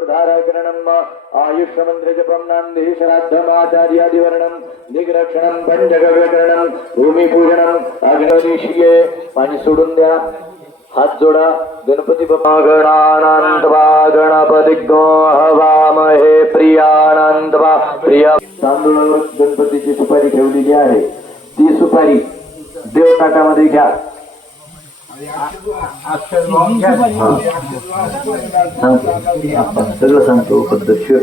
धाराकरणम आयुष्यमंत्र जपम नांदी श्राद्धमाचार्यादिवर्णम दिग्रक्षणम पंचगव्यकरणम भूमिपूजनम अग्निशिये पाणी सोडून द्या. हात जोडा. गणपती बाप्पा गणानंतवा गणपतिग्नो हवामहे प्रियानंतवा प्रिया. तांदूळावर गणपतीची सुपारी ठेवलेली आहे. ती सुपारी देव ताटामध्ये घ्या. सगळं सांगतो पद्धतशीर.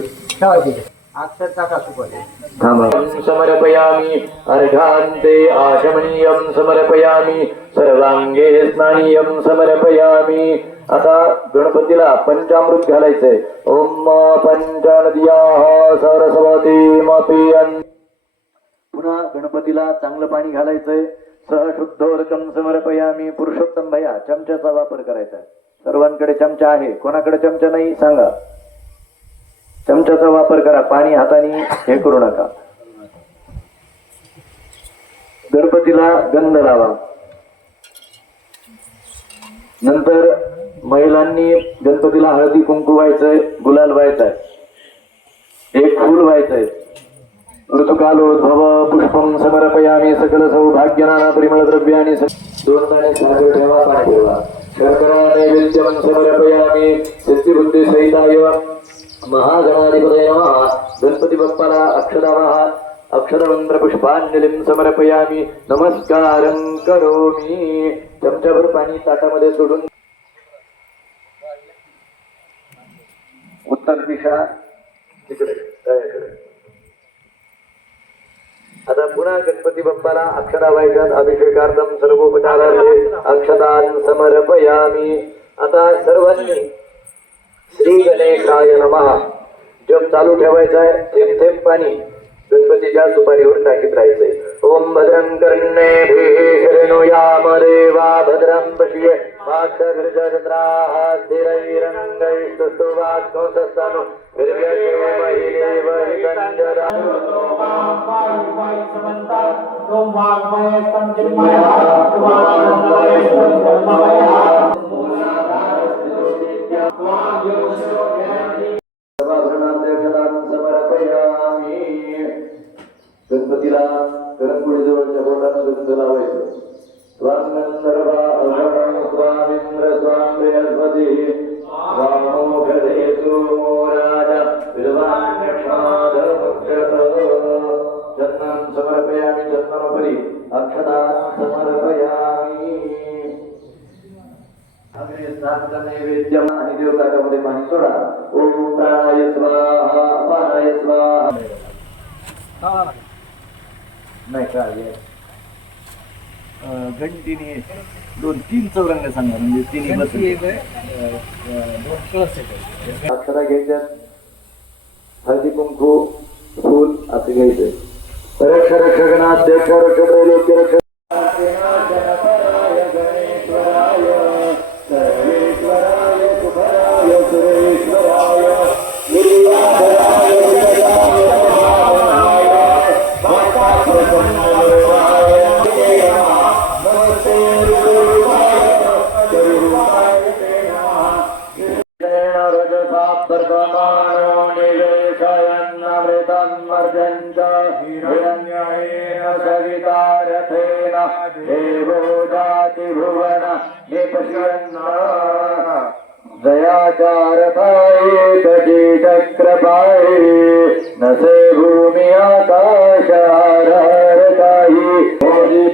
समर्पयामि अर्घान्ते आशमनीयं समर्पयामि सर्वांगे स्नानीयं समर्पयामि. आता गणपतीला पंचामृत घालायचंय. ओम पंचनद्याः सरस्वतीमपि. पुन्हा गणपतीला चांगलं पाणी घालायचंय. सहशुद्धोदकं समर्पयामि. पुरुषोत्तम भया चमच्याचा वापर करायचा. सर्वांकडे चमचा आहे. कोणाकडे चमचा नाही सांगा. चमच्याचा वापर करा. पाणी हाताने हे करू नका. गणपतीला गंध लावा. नंतर महिलांनी गणपतीला हळदी कुंकू व्हायचंय, गुलाल व्हायचंय, एक फूल व्हायचंय. ऋतुकालोद्भव पुष्पम समर्पयामि सकल सौभाग्यनाना परिमळ द्रव्यानि. दोन दाणे सागर ठेवा. पाणी ठेवा. शर्करा नैवेद्यम समर्पयामि सिद्धिबुद्धी सहिताय महागणाधिपतये नमः. गणपती बाप्पाला अक्षरमंत्र पुष्पांजलिं समर्पयामि. नमस्कारं करोमि. चमचाभर पाणी ताटामध्ये सोडून उत्तर दिशा तिकडे तळ्याकडे. आता पुन्हा गणपती बाप्पाला अक्षता वाहितात. अभिषेकार्थम सर्वोपचारार्थे अक्षतान् समर्पयामि. आता सर्वांनी श्री गणेशाय नमः जप चालू ठेवायचा आहे. थेंब थेंब पाणी गणपतीच्या सुपारीवर टाकीत राहायचंय. ओम भद्रं कर्णेभिः शृणुयाम देवा भद्रं पश्ये माक्षभिर्चन्द्राः स्थिरैरङ्गैस्तुष्टुवाग्नोतस्थानो निर्व्यशोमहिदेव हिकञ्जरा. ओम वाग्मयस्तं चिन्मयः गणपतीला करंगुळी जवळच्या बोटानं गंध लावायचं. स्वांगंधर्वा अगणं स्वामिंद्र स्वां बृहस्पती वामोघदेतु राजा विद्वान्यक्षाधमुख्यत. चन्दनं समर्पयामि चन्दनोपरि अक्षतान् समर्पयामि. अग्ने स्थापित नैवेद्यम् आणि देवताकामध्ये पाणी सोडा. ओम प्राणाय स्वाहा अपानाय स्वाहा. नाही काय घंटीने 2-3 चौरंग सांगा. म्हणजे तिन्ही अक्षरा घ्यायच्यात. हळदी कुंकू फूल असं घ्यायचंय. रक्ष रक्षगणात रक्ष जयाचारताये चक्रपाये नसे भूमि आकाश आधारकायी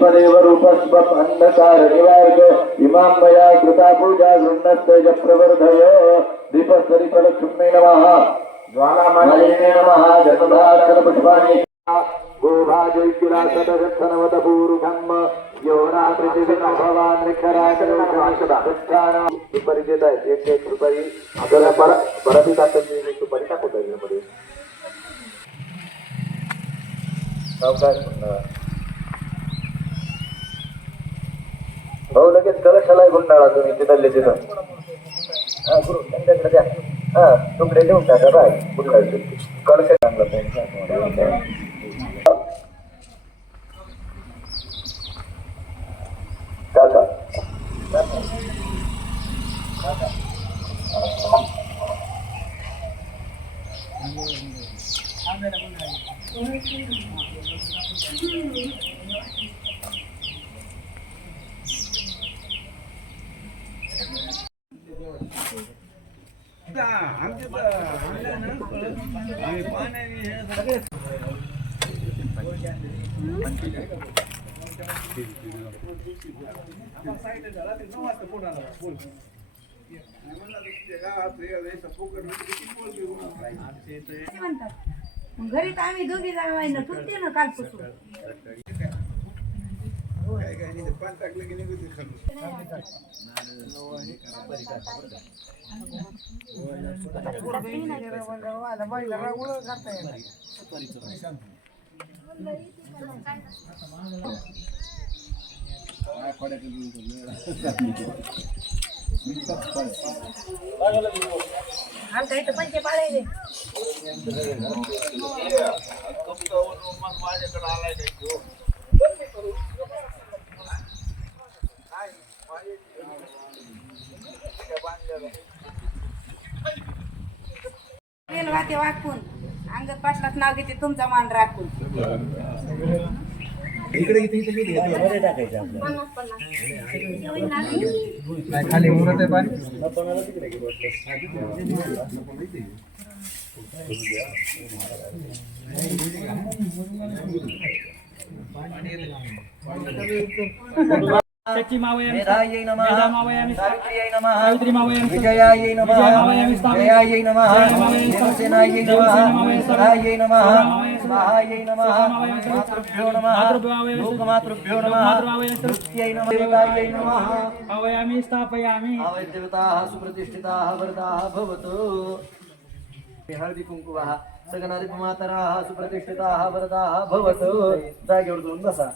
पदेवर उपस्वप अंधकार निवार्ग इमां मया कृता पूजा गृह्णस्तेज प्रवर्धय. दीपस्तरीफलक्ष्मी नमः ज्वालामालिने नमः. जगदाक्षर पुष्पाणि गोभाजैकिलासदगच्छनवतपूर्वकम् योरात्रिदिनं भवान् रिक्षराजनोषाण. सुपारी आहेत. एक सुपारी आपल्याला परत टाकत सुपारी टाकू द्यायला. भाऊ लगेच कलशाला गुंडाळा तुम्ही तिथले तिथं. हा गुरु त्यांच्याकडे द्या. हा तुकडे देऊन टाका. बाय गुंडाळायचे कलश चांगला काका. घरी तर आम्ही दोघी जायला सुटते ना कालपासून. आमच्या इथं पंचे पाळायचे. तेल वाटे वाकून अंगत पाटलाच नाव घेते तुमचा मान राखून. इकडे इथे इथे किती मध्ये टाकायचं आपल्याला 50 खाली मुरत आहे पाणी तिकडे सच्ची मावयामि मेधायै नमः मेधा मावयामि सावित्र्यै नमः सावित्री मावयामि विजयायै नमः विजया मावयामि जयायै नमः मावयामि देवसेनायै नमः सदायै नमः स्वाहायै नमः मातृभ्यो नमः लोकमातृभ्यो नमः नृत्यै नमः देवतायै नमः मावयामि स्थापयामि देवताः सुप्रतिष्ठिताः वरदाः भवतु हळदी कुंकुवाः सगनादिपमातराः सुप्रतिष्ठिताः वरदाः भवतु जागेवर जाऊन बसा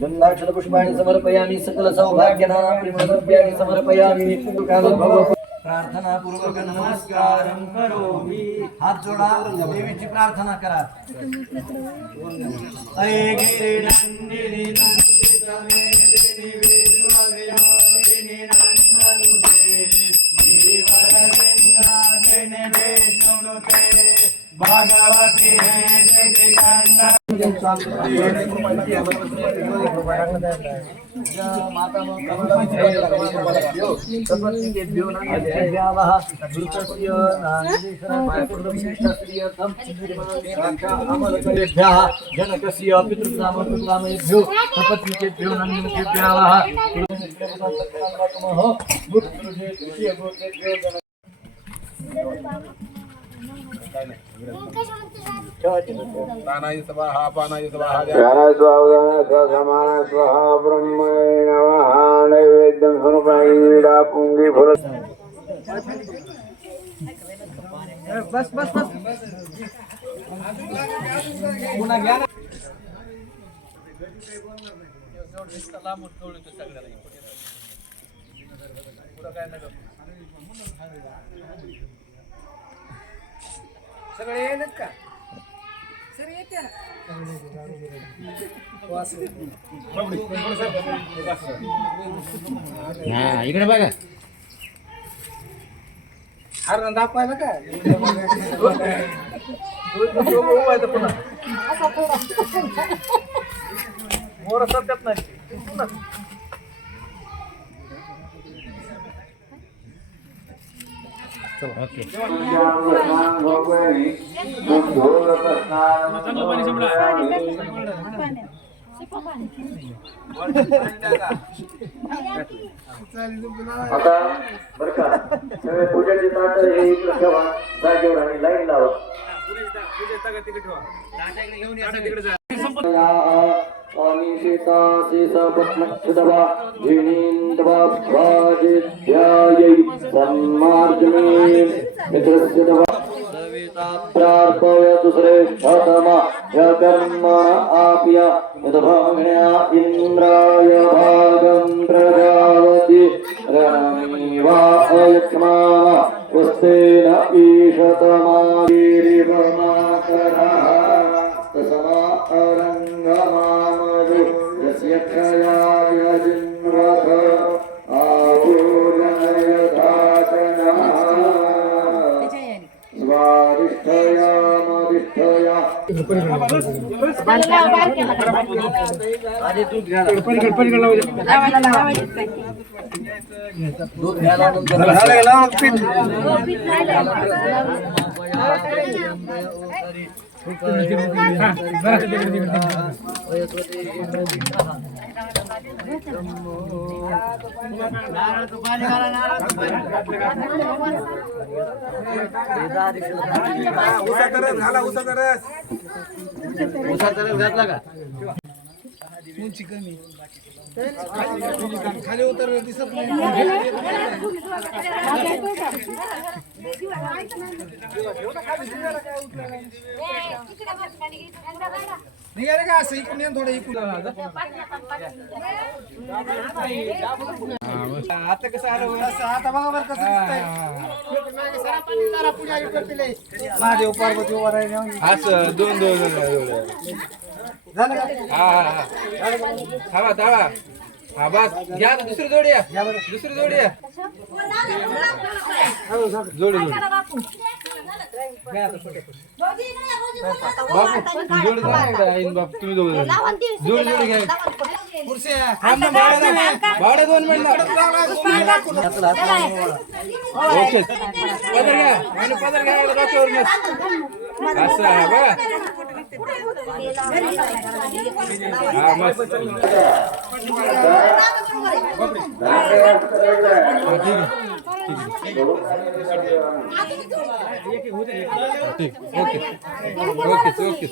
गंधाक्षर पुष्पाणि समर्पयामि सकल सौभाग्यनां प्रेमद्रव्याणि समर्पयामि प्रार्थना पूर्वक नमस्कारं करोमि हात जोडा देवीची प्रार्थना करा अये गिरे नंदिनी नंदितमे देवी विश्ववियोनिनी नंदनुते गिरिवरविंदागिनी विष्णुनुते भगवती हे जगन्नाथ जनकस्य पितृनामेभ्यो सपत्नीकेभ्यो नन्दिकेभ्यः प्राणाय स्वाहा अपानाय स्वाहा ध्यानाय स्वाहा समानाय स्वाहा ब्रह्मणे नमः नैवेद्यं समर्पयामि वीडा पुंगी फल बस बस बस पुन्हा घ्या ना सगळे येतात का सर येते ना. इकडे बघा हरण दाखवायला काय मोर सत्यात नाही ओके आता बरं का सगळे पूजेचे ताट हे इकडे ठेवा जागेवर आणि लाईन लावा अनिशितासि सपत्नक्षुदवा झिणीन्द्वाजिध्यायै सन्मार्जने मित्रस्य दवा प्रार्थयतु श्रेष्ठतमा ह्यकर्मण आप्य यद्भाग्न्या इन्द्राय भागं प्रजावति रणमीवायक्ष्मा वस्तेन ईशतमागिरिवमाकरः तस्मा अरङ्गमामधु यस्य क्षयाय जिन्वथ आपूर्णयथाचनः स्वाद उसाचा रस घाला, उसाचा रस. उसाचा रस घातला का? उंची कमी खाली उतर दिसत नाही. निघाले का असं इकडून ये ना थोडं इकडून. आता कसं आलं असं आता बघा बरं कसं दिसतंय. महादेव पार्वती उभा राहिले असं दोन झालं का? थांबा थांबा. हा बस घ्या आता दुसरी जोडी आहे. दुसरी जोडी आहे. जोडी जोडी बापू जोडी जाईन बाप तुम्ही दोघं जोडी जोडी घ्या. खुर्च्या भाडे 2 मिनिट ओके पदर घ्या आणि पदर घ्या डोक्यावर असं आहे बघा. हा मस्त ठीक ओके ओके ओके.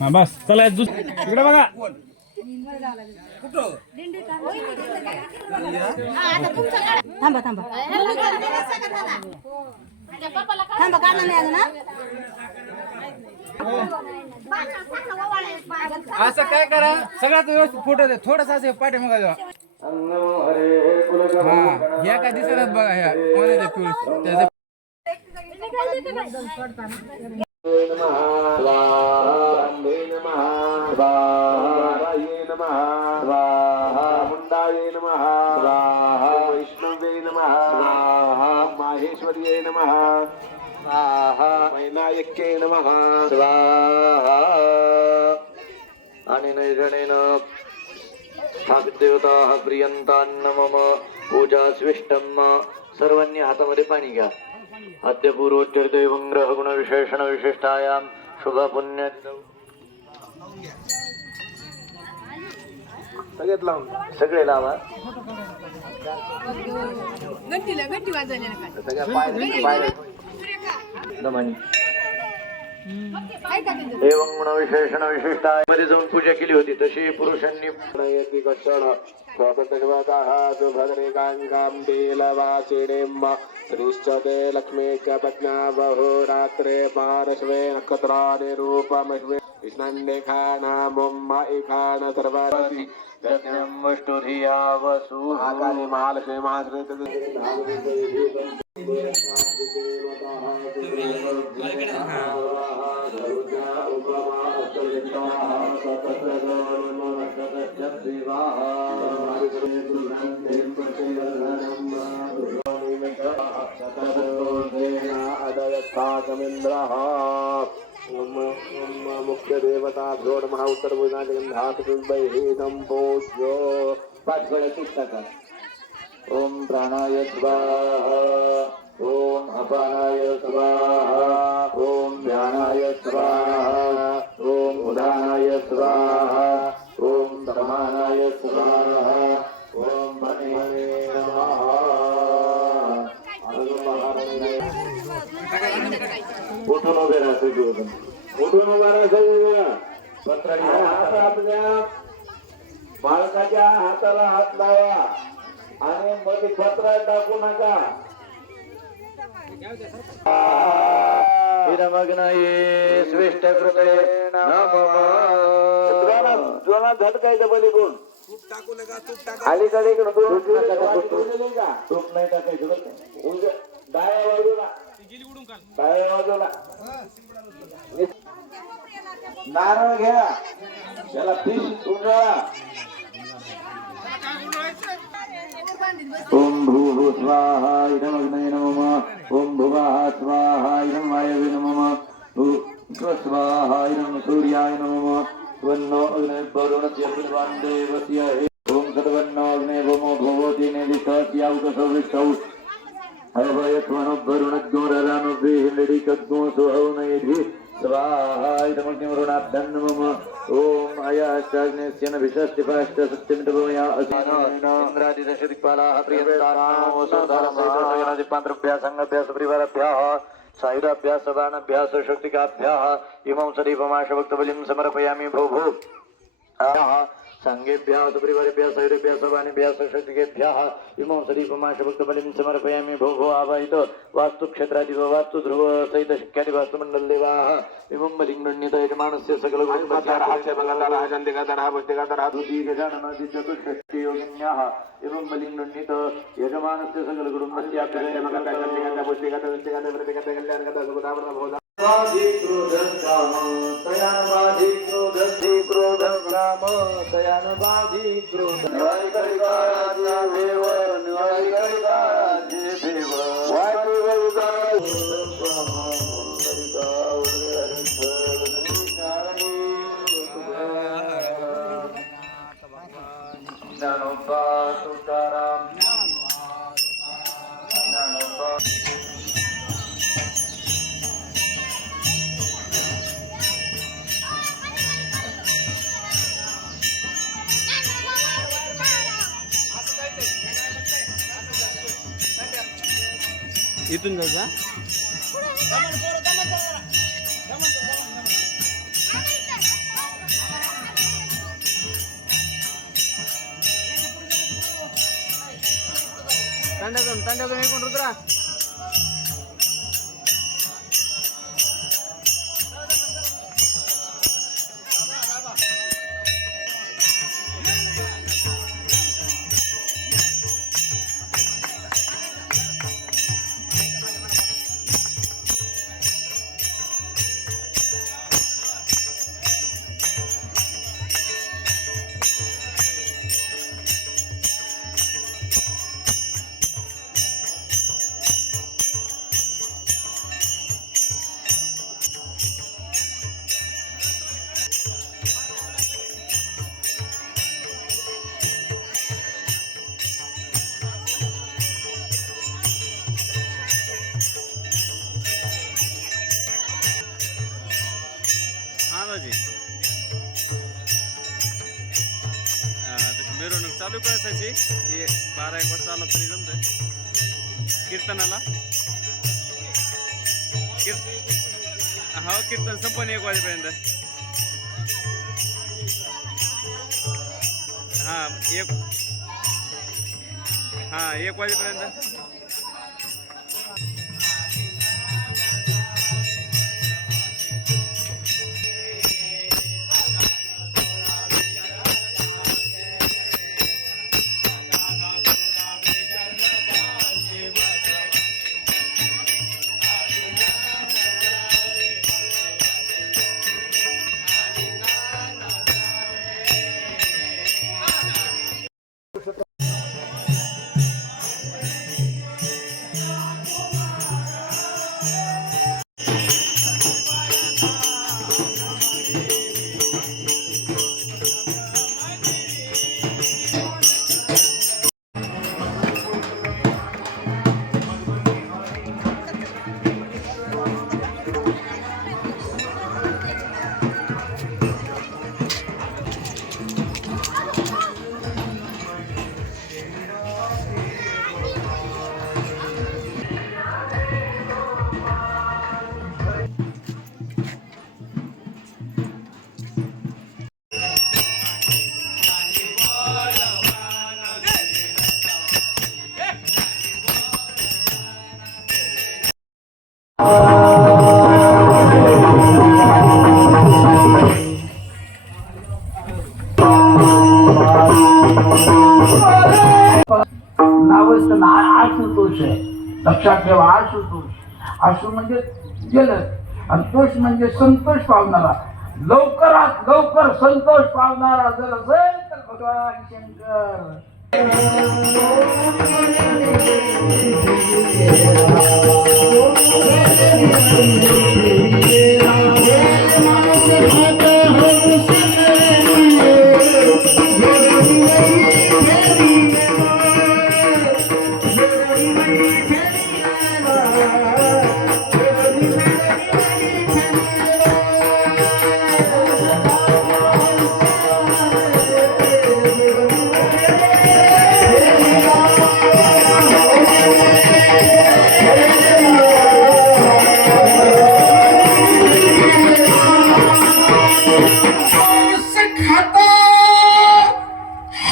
हा बस चला इकडे बघा. थांबा थांबा थांबा काढला नाही आलं ना. असं काय करा सगळ्यात व्यवस्थित फोटो द्या. थोडासा असं पाठीमागा द्या. हा ह्या काय दिसतात बघा ह्या कोणाच्या पिवळी त्याचं माहेश्वर्ये नमः वैनायक्ये नमः स्वाहा. आणि नैजणेन देवता प्रियंतान्न मम पूजा स्विष्टम. सर्वांनी हातामध्ये पाणी घ्या. अद्यपूर्वोच्चैवं ग्रह गुण विशेषण विशिष्टायां शुभ पुण्य सगळे लावा. सगळ्या पाय दमानी एवं गुण विशेषण विशिष्टाय मध्ये जाऊन पूजा केली होती तशी पुरुषांनी श्रीश्चते लक्ष्मी च पत्न्या बहुरात्रे पार्श्वे नक्षत्राणि रूपमश्वे कृष्णन्देखानामुम्म इखान सर्वति वष्टुधिया वसु आकाशे महालक्ष्मी महाश्रेत मुख्य देवता भ्योड महा उत्तर भुजनाथ संपूज्यो ओम प्राणाय स्वाहा. ओम अपानाय स्वाहा. ओम ध्यानाय स्वाहा. ओम उदानाय स्वाहा. ओम समानाय स्वाहा. ओम मणे नमः. उठून उभे राहा सगळेजण. उठून उभा राहा. आपल्या बाळकाच्या हाताला हात लावा आणि मध्ये पत्र टाकू नका. हिरमग्नये स्विष्टकृते नमः. जोरात झटकायचं बली कोण तूप टाकू नका. तूप टाका. अलीकडे इकडे तूप नाही टाकायचं. डाव्या बाजूला डाव्या बाजूला नारळ घ्या. त्याला फिश उजळा. ओम भूः स्वाहा. हिरमग्नये नमः. ओम भुवः स्वाहा इदं वायवे नमः स्वस्वाहा इदं सूर्याय नमः वन्नो अग्निर्वरुणस्य पितॄन् देवस्य ओम सतवन्नो अग्निर्वमो भवति नेदिशस्य उदसविष्टौ अभयत्वनुवरुणद्गोररानुभिः स्वाहा इदमग्निवरुणाभ्यं नमः ओम अयाश्चाग्नेस्य नभिषस्तिपाश्च सत्यमितभूया इंद्रादिदशदिक्पालाः प्रियन्तानामो सोदारसहितसगणादिपान्त्रभ्यः संगभ्यः सुपरिवारभ्यः सायुधाभ्यः सदानभ्यः सुशक्तिकाभ्यः इमं सदीपमाशभक्तबलिं समर्पयामि भो भो संगेभ्यः सुपरिवारेभ्यः सयुरेभ्यः सर्वाणिभ्यः सशक्तिकेभ्यः इमं सदीपमाशभक्तबलिं समर्पयामि भो भो आवाहित वास्तुक्षेत्रादिव वास्तुध्रुव सहित शिख्यादि वास्तुमण्डलदेवाः इमं बलिङ्गण्यत यजमानस्य सकलगुणगजाननादिचतुष्षष्टियोगिन्याः इमं बलिङ्गण्यत यजमानस्य सकलगुणमस्याभ्यः क्रोधं काम तयानुबाधि क्रोधं काम तयानुबाधि क्रोधं न्यायिकरिकाराज्येव न्यायिकरिकाराज्येव ज्ञानोबा तुकाराम ज्ञानोबा इथून जायचा तांड्यातून एकूण रुद्रा मिरवणूक चालू करायची 12-1 वाजता आला तरी जमतंय कीर्तनाला हो कीर्तन संपन्न 1 वाजेपर्यंत हां 1 वाजेपर्यंत नावच आशुतोष आहे. लक्षात ठेवा, आशुतोष. आशु म्हणजे जलद आणि तोष म्हणजे संतोष पावणारा. लवकरात लवकर संतोष पावणारा जर असेल तर भगवान शंकर.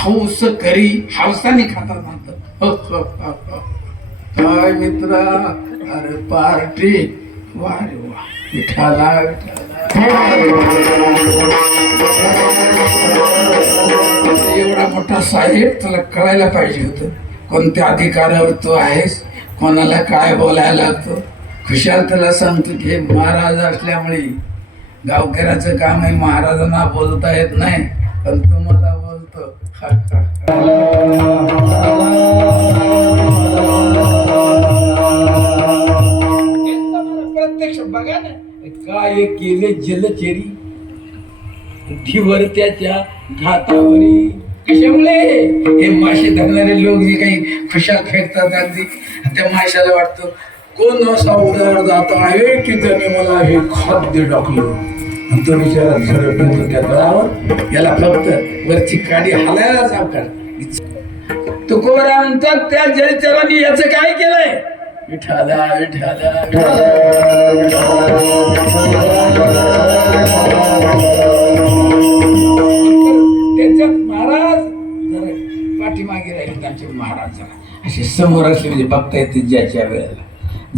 हौस करी हौसाने खातात म्हणतात. हो, हो, हो, हो. काय मित्रा अरे पार्टी वा रे वा विठाला एवढा मोठा साहेब तुला कळायला पाहिजे होतं कोणत्या अधिकारावर तू आहेस, कोणाला काय बोलायला लागतो. खुशाल तुला सांगतो की हे महाराज असल्यामुळे गावकऱ्याचं काम आहे, महाराजांना बोलता येत नाही पण तुम्हाला बोलतो. प्रत्यक्ष बघा ना काय केले जलचरी बुद्धीवर त्याच्या घातावरी. कशामुळे हे मासे धरणारे लोक जे काही खुशाल फेकतात अगदी त्या माशाला वाटतं कोण असा उदार जात आहे की त्याने मला हे खाद्य टाकलं. तो विचारात झडपतो त्या तळावर याला फक्त वरची काडी हलायला सावकार. तुकोबरा म्हणतात त्या जलचरांनी याचं काय केलंय. विठाला विठाला त्याच्यात महाराज जरा पाठीमागे राहिले. त्यांचे महाराज जरा असे समोर असले म्हणजे बघता येते ज्याच्या वेळेला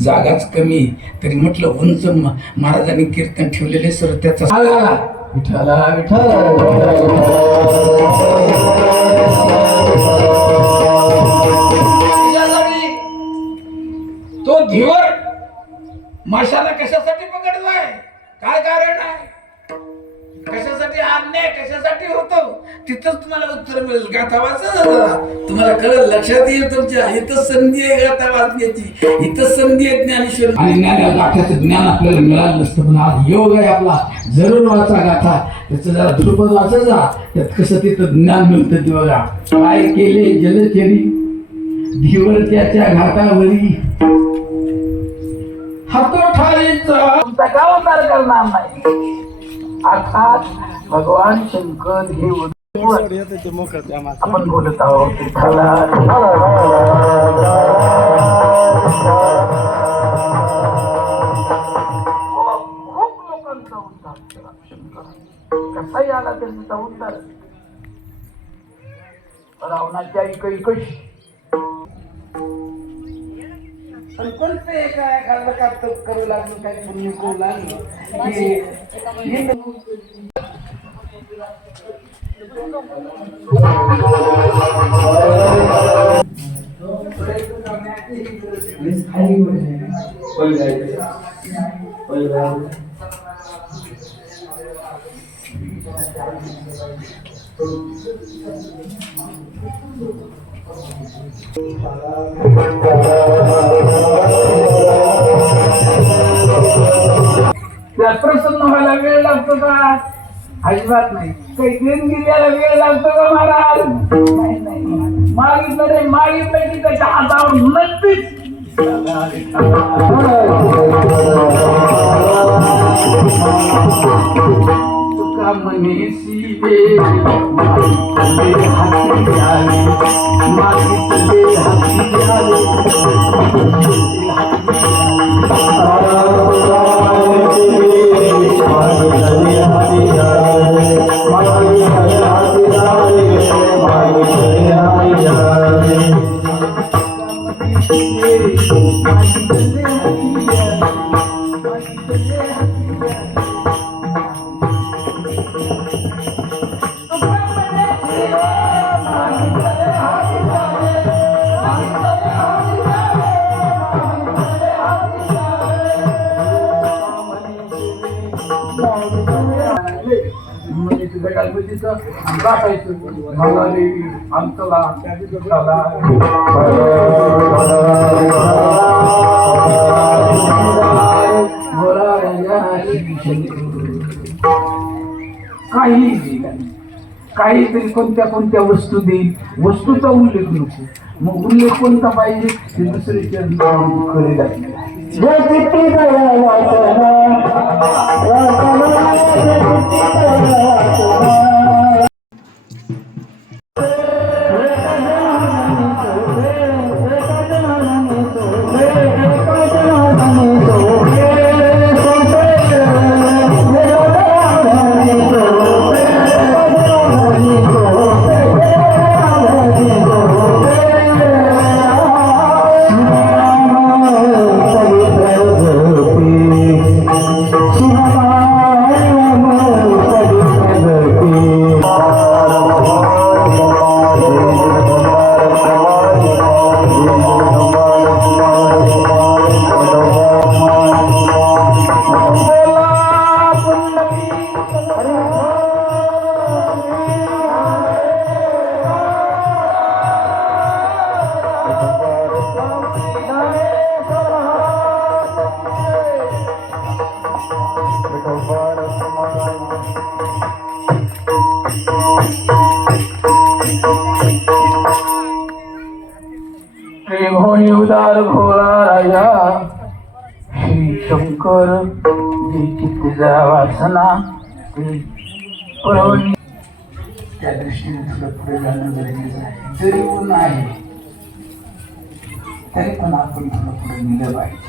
जागाच कमी तरी म्हटलं उंच महाराजांनी कीर्तन ठेवलेले सर त्याचा विठाला विठाला तो धीवर माशाला कशासाठी पकडलाय, काय कारण आहे, कशासाठी अन्याय कशासाठी होतो तिथंच तुम्हाला उत्तर मिळेल. गाथा वाचा तुम्हाला कळलं, लक्षात येईल तुमच्या. इथं संधी आहे गाथा वाचण्याची, इथं संधी आहे ज्ञानेश्वर आणि गाथ्याचं ज्ञान आपल्याला मिळालं नसतं पण आज योग आहे आपला. जरूर वाचा गाथा, त्याचं जरा ध्रुपद वाचा जा, त्यात कसं तिथं ज्ञान मिळतं ते बघा. काय केले जलचरी धीवर त्याच्या घाटावरी हातोठारीचा तुमचा गावदार करणार नाही. अर्थात भगवान शंकर हे आपण बोलत आहोत. खूप लोकांचा उद्धार केला शंकर. कसाही आला त्यांचा उद्धार. रावणाच्या इकश कोणतं एखादं का तप करू लागलं काही पुण्य करू लागलं त्या प्रसन्न व्हायला वेळ लागतो का? अजिबात नाही. काही देणगी द्यायला वेळ लागतो का महाराज? नाही नाही. मागितलं रे मागितलं की त्याच्या हातावर नक्कीच तुका म्हणेसी मागितले हाती आले, मागितले हाती गणपतीचं आणि गाठायचं मला देवी अंतला चला. काही काहीतरी कोणत्या कोणत्या वस्तू देईल, वस्तूचा उल्लेख नको, मग उल्लेख कोणता पाहिजे ते दुसरीच्या खरे लागले. होई उदार घोरा राजा श्री शंकर चित्तीचा वासना परवणी त्या दृष्टीने तुला पुढे जाणं गरजेचं आहे. जरी ऊन आहे तरी पण आपण तुला पुढे नेलं पाहिजे.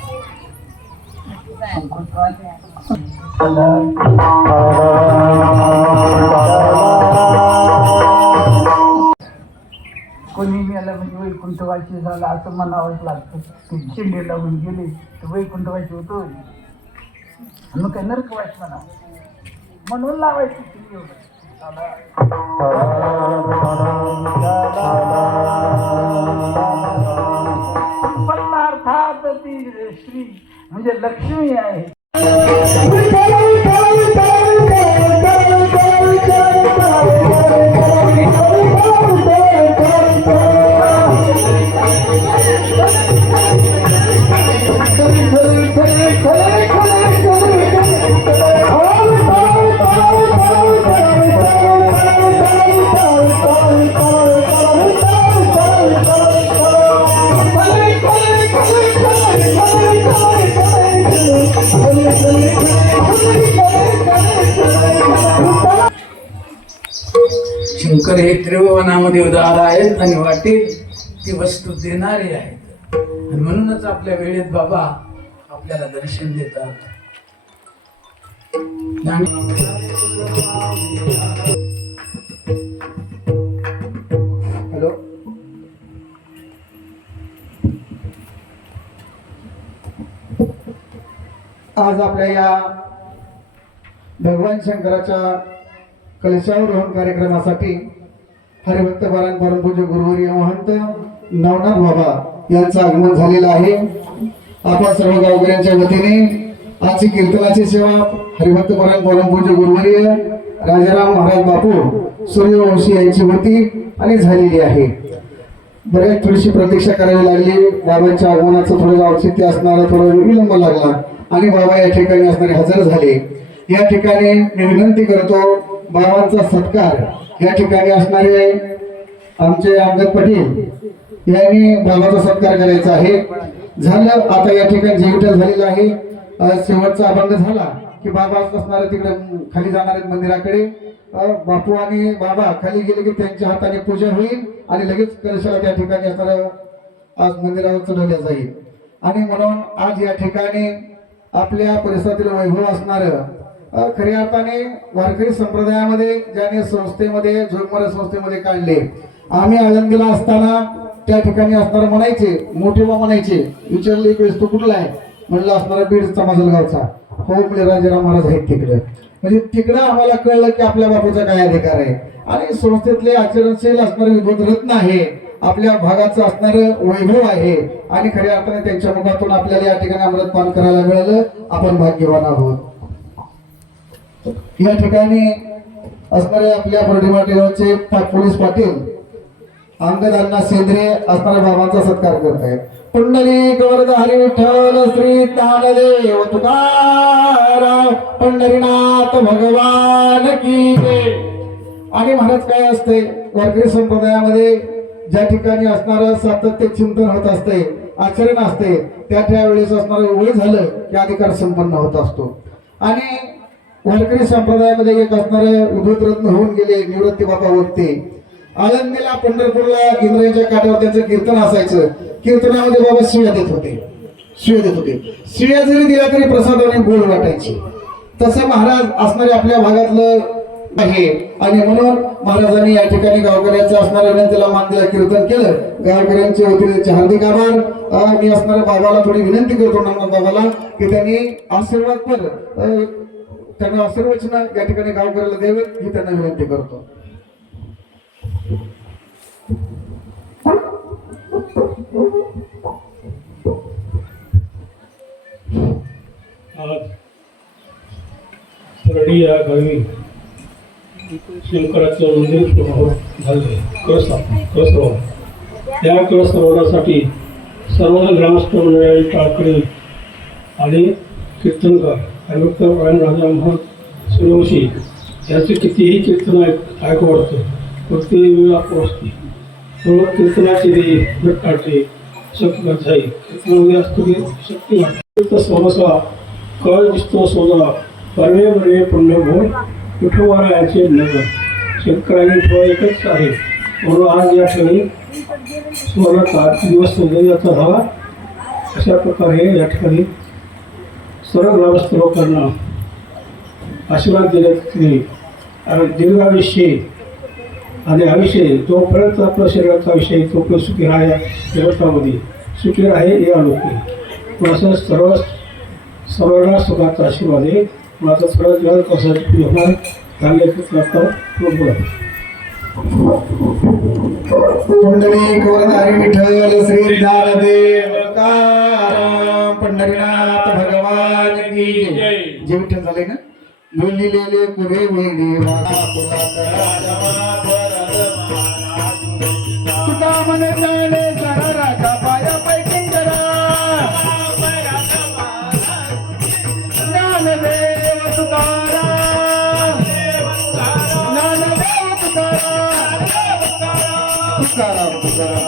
कोणी मेला म्हणजे वैकुंठवासी झाला असं म्हणावंच लागतं. ते शिंडे लावून गेले तर वैकुंठवासी होतो, मग काय नरकवास म्हणा म्हणून लावायची शिंडे एवढं. अर्थात ती श्री म्हणजे लक्ष्मी आहे. शंकर हे त्रिभुवनामध्ये उदार आहेत आणि वाटेल ती वस्तू देणारे आहेत, आणि म्हणूनच आपल्या वेळेत बाबा आपल्याला दर्शन देतात. हॅलो, आज आपल्या या भगवान शंकराच्या कलशावरोहण कार्यक्रमासाठी हरिभक्त पारायण परमपूज्य गुरुवर्य महंत नवनाथ बाबा यांचं आगमन झालेलं आहे. आपण सर्व गावकऱ्यांच्या वतीने आजची कीर्तनाची सेवा हरिभक्त पारायण परमपूज्य गुरुवर्य राजाराम महाराज बापू सूर्यवंशी यांची होती आणि झालेली आहे. बऱ्याच थोडीशी प्रतीक्षा करावी लागली. बाबांच्या आगमनाचं थोडं औचित्य असणारा थोडा विलंब लागला आणि बाबा या ठिकाणी असणारे हजर झाले. या ठिकाणी मी विनंती करतो, बाबांचा सत्कार या ठिकाणी असणारे आमचे अंगद पाटील यांनी बाबाचा सत्कार करायचा आहे. झालं आता या ठिकाणी जेवण झालेलं आहे. शेवटचा अभंग झाला की बाबा असणारे तिकडे खाली जाणार मंदिराकडे. बापू आणि बाबा खाली गेले की त्यांच्या हाताने पूजा होईल आणि लगेच कलशाला त्या ठिकाणी असणारं आज मंदिरावर चढवल्या जाईल. आणि म्हणून आज या ठिकाणी आपल्या परिसरातील वैभव असणारं खऱ्या अर्थाने वारकरी संप्रदायामध्ये ज्याने संस्थेमध्ये जोगमारा संस्थेमध्ये काढले. आम्ही आळंदीला असताना त्या ठिकाणी असणारं म्हणायचे, मोठे बा म्हणायचे, विचारले एक वेळेस तो कुठला आहे, म्हणलं असणारा बीडचा माजलगावचा. हो म्हणजे राजाराम महाराज आहेत तिकडे. म्हणजे तिकडं आम्हाला कळलं की आपल्या बापूचा काय अधिकार आहे. आणि संस्थेतले आचरणशील असणारे विद्वत रत्न आहे, आपल्या भागाचं असणारं वैभव आहे. आणि खऱ्या अर्थाने त्यांच्या मुखातून आपल्याला या ठिकाणी अमृतपान करायला मिळालं. आपण भाग्यवान आहोत. या ठिकाणी असणारे आपल्या बर्डीमाटेचे पोलीस पाटील अंगदांना सेंद्रिय असणाऱ्या बाबांचा सत्कार करत आहेत. पुंडली गवर्ध हरी विठ्ठल श्री ज्ञानदेव तुकाराम पंढरीनाथ भगवान की जय. आणि महाराज काय असते वारकरी संप्रदायामध्ये ज्या ठिकाणी असणारं सातत्य चिंतन होत असते, आचरण असते, त्या त्यावेळेस असणारं वय झालं की अधिकार संपन्न होत असतो. आणि वारकरी संप्रदायामध्ये एक असणारे उद्धत रत्न होऊन गेले निवृत्ती बाबा वक्ते. आळंदीला पंढरपूरला इंद्रायणीच्या काठावर त्यांचं कीर्तन असायचं. कीर्तनामध्ये बाबा शिव्या देत होते. शिव्या जरी दिल्या तरी प्रसादाने गोड वाटायची. तसं महाराज असणारे आपल्या भागातलं आहे. आणि म्हणून महाराजांनी या ठिकाणी गावकऱ्यांचा असणाऱ्या विनंतीला मान दिला, कीर्तन केलं. गावकऱ्यांचे वतीने हार्दिक आभार. मी असणाऱ्या बाबाला थोडी विनंती करतो नामनाथ बाबाला की त्यांनी आशीर्वाद त्यांना आशीर्वचन या ठिकाणी गावकऱ्याला द्यावेत ही त्यांना विनंती करतो. रडी या गावी शंकराचं मंदिर झाले कळसरोवर. त्या कळसरोवरासाठी सर्व ग्रामस्थ मंडळी टाळकरी आणि कीर्तनकार हरिभक्त राजा महंत सूर्यवंशी यांचे कितीही कीर्तन ऐकू वाटतं. प्रत्येक वेळा पोहोचते कीर्तनाची रे काढते शक्ती झाली. कीर्तनामध्ये असतो शक्ती वाटते. समसा कळ दिसतो सोजा परवे बरे पुण्यभूम विठोबारायाचे नगर. शेतकऱ्यांनी विठोबा एकच आहे म्हणून आज या ठिकाणी स्वर्णकाळ दिवस याचा झाला. अशा प्रकारे या ठिकाणी सर्व ग्रामस्थ लोकांना आशीर्वाद देण्यात दीर्घायुष्य आणि आयुष्य जोपर्यंत आपल्या शरीराचा विषय तोपर्यंत सुखी राहा जगतामध्ये सुखी राहे या लोके असं सर्वांना सुखाचा आशीर्वाद आहे. माझा सर्व जगात कसं होणार पुंडलिक वरद हरी विठ्ठल श्री ज्ञानदेव तुकाराम पंढरीनाथ भगवान की जय. जे विठ्ठल झाले ना बोलिलेले कुरे वेळे तुका मन जाणे जरा राजा पाया पैकी जरा ज्ञानदेव तुकाराम ज्ञानदेव तुकाराम तुकाराम तुकाराम.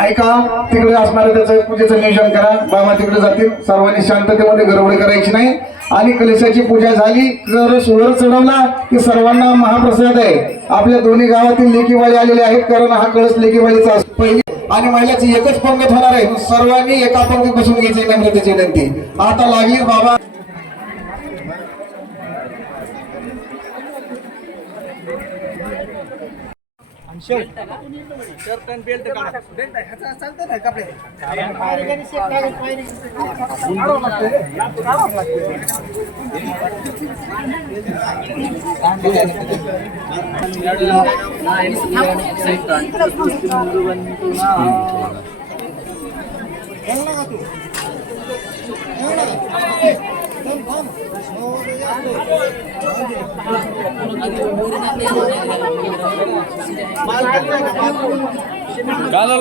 ऐका तिकडे असणारे त्याचं पूजेचं नियोजन करा. बाबा तिकडे जातील. सर्वांनी शांततेमध्ये गडबड करायची नाही. आणि कलशाची पूजा झाली कलश वर चढवला की सर्वांना महाप्रसाद आहे. आपल्या दोन्ही गावातील लेकीवाळी आलेले आहेत कारण हा कळस लेकीवाळीचा पहिली आणि महिलाची एकच पंगत होणार आहे. सर्वांनी एका पंक्तीत बसून घ्यायची नम्रतेची विनंती. आता लागली बाबा.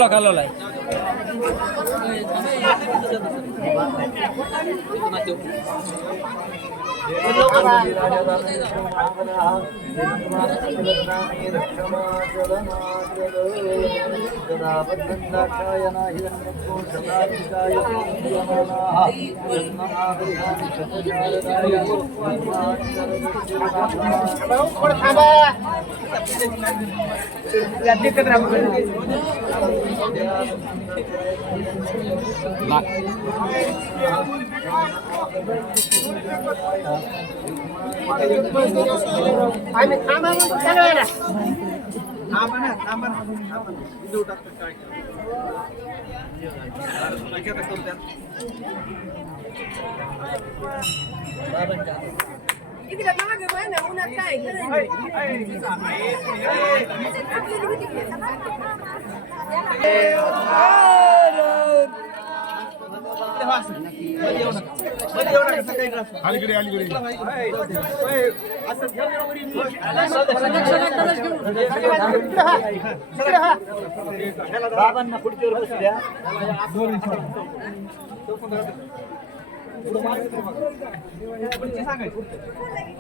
कालवलाय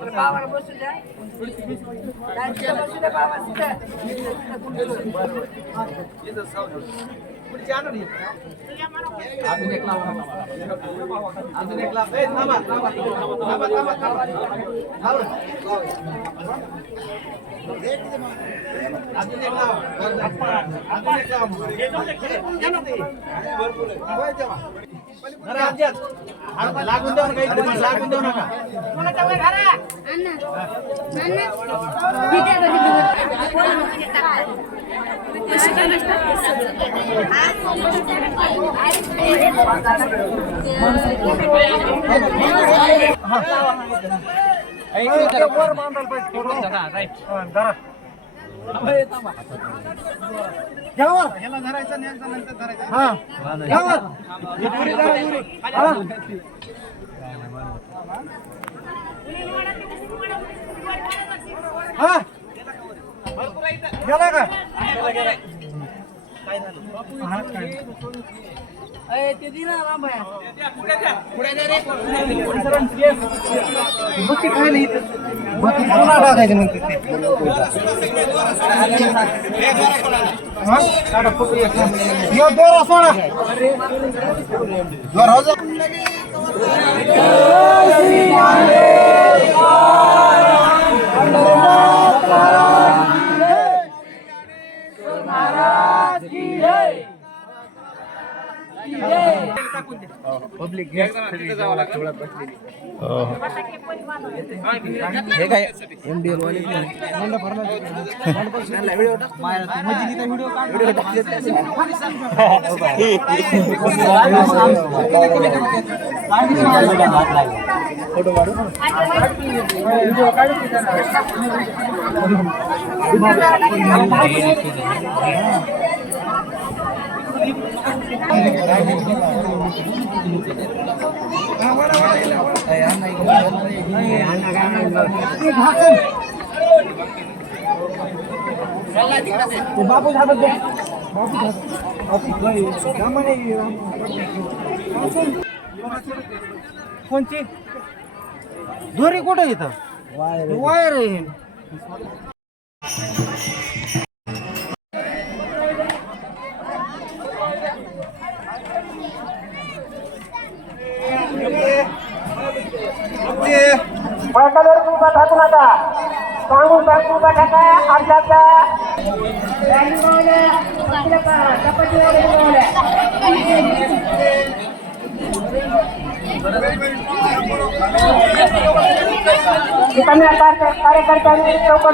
बाबाला बसू द्या. त्यांच्या बसू द्या बाबा लागून देऊ नका, लागून देऊ नका. ते दिना बाबा पब्लिक हे काय MDL वाले बापू झाबत दे कोणची दोरी कुठे येतं वायर आहे कार्यकर्त्यांनी लवकर